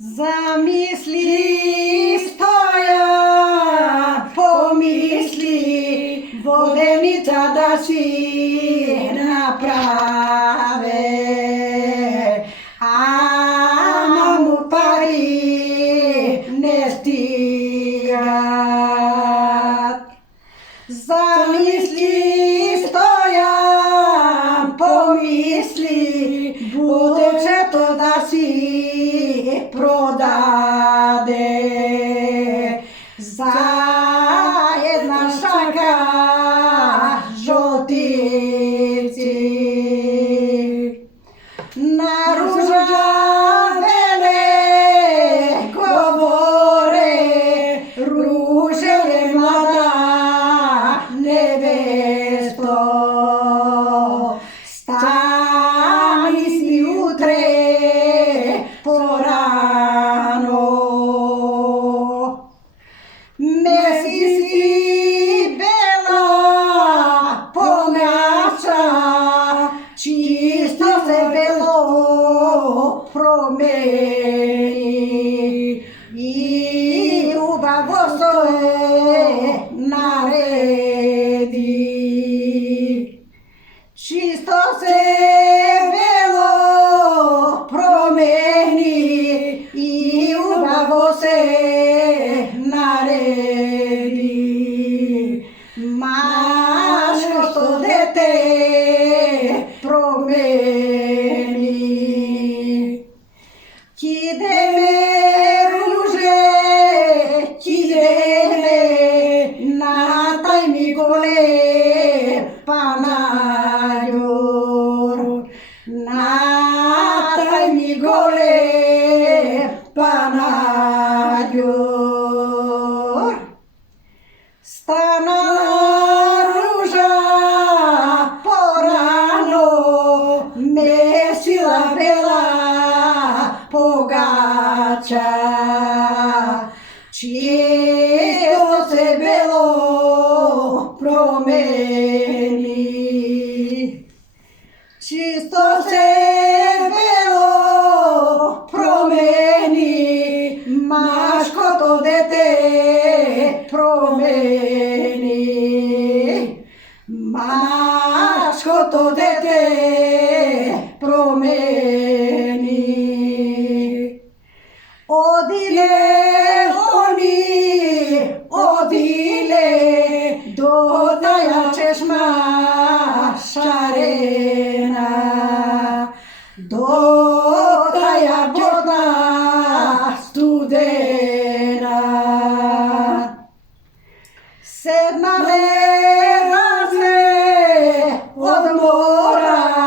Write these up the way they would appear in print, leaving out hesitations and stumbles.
Замисли, стоја, помисли, воденица да си направе, ама му пари не стигат. Замисли, стоја, помисли, бутчето да си продаде за една шака жолтици. Наружа веле, говоре, ружеле млада невесто. Стани си утре порано, меси бела помјача, чисто се бело промени и убаво се нареди. Чисто се бело промени и убаво се нареди. Машкото дете промени. Кидеме руже, кидеме на тај ми голем панајор, на тај ми голем панајор. Стана ружа порано, месила бела погача, чисто се бело промени. Чисто се бело промени, машкото дете промени. Машкото дете промени. Одиле они, одиле до таја чешма шарена, до таја вода студена. Седнале разле одморат,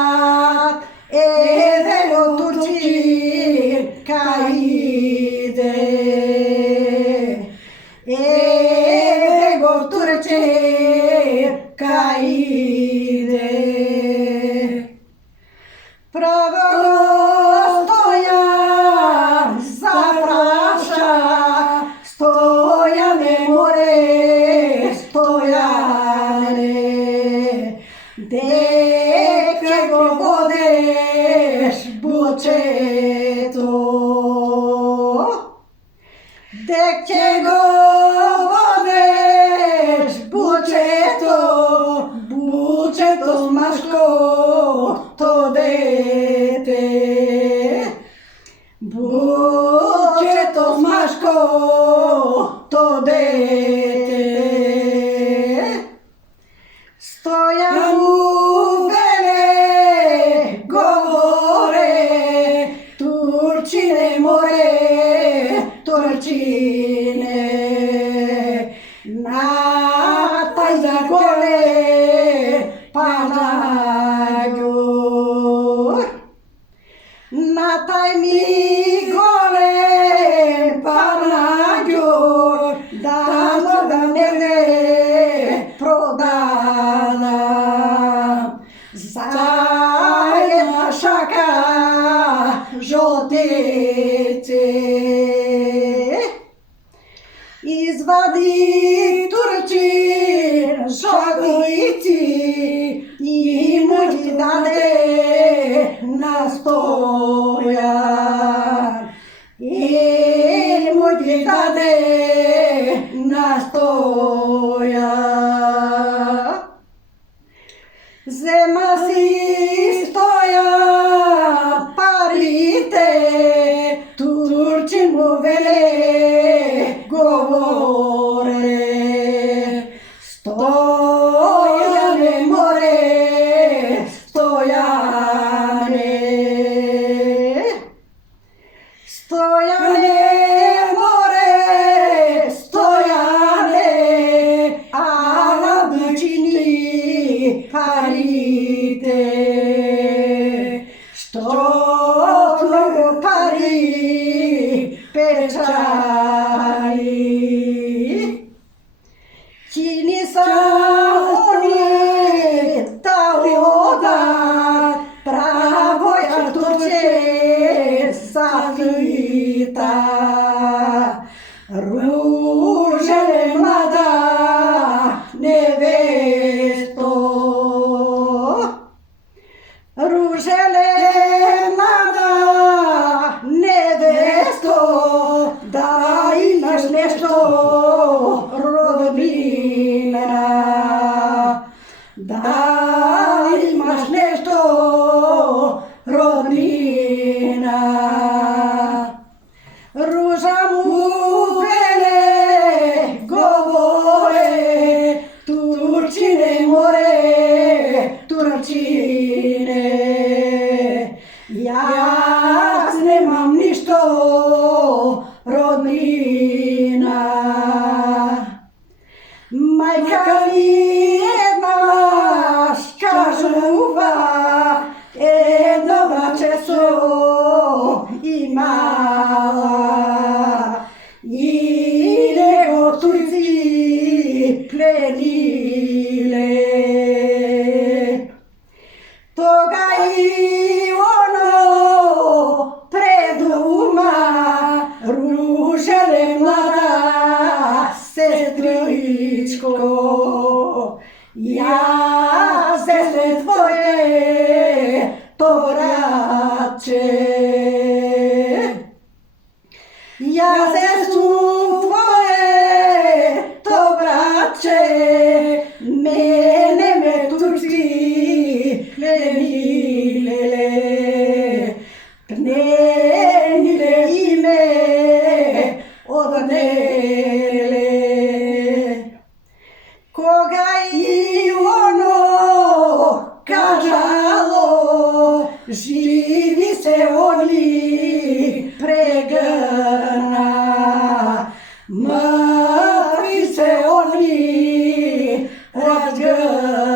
едело турчин каиде, его турчин каиде. Право стоја запраша, стојане море, стојане, дека го водеш бучето, дека го водеш бучето, бучето машкото дете, бучето машкото дете. Стоја му веле, говоре, турчине море, турчине, на тај за голем панајор, на тај ми голем панајор, да мога негде продадам за една шака жолтици. Извади турчин жолтици и му ги даде на стоја. й даде настоја. Зема си стоја парите, турчин му веле говоре. Стојане море, стојане. Стојане море, стојане, ала дучини парите. Што многу пари печали. Чини са они да одат, право ја турче сафита. Ружеле млада невесто, ружеле млада невесто, да имаш нешто родбина, да имаш нешто родбина. Ружа му веле говоре, турчине море, турчине. Јас немам ништо роднина. Мајка ми еднаш кажува, едно брачесо имала, и него турци плениле. Тога и оно пред ума, ружеле млада сестричко, јас дете твое то братче. Јас сум твое то братче, мене ме турци плениле, плениле и ме однеле. Кога и оно кажало, живи се они прегрна, мртви се они разгрна.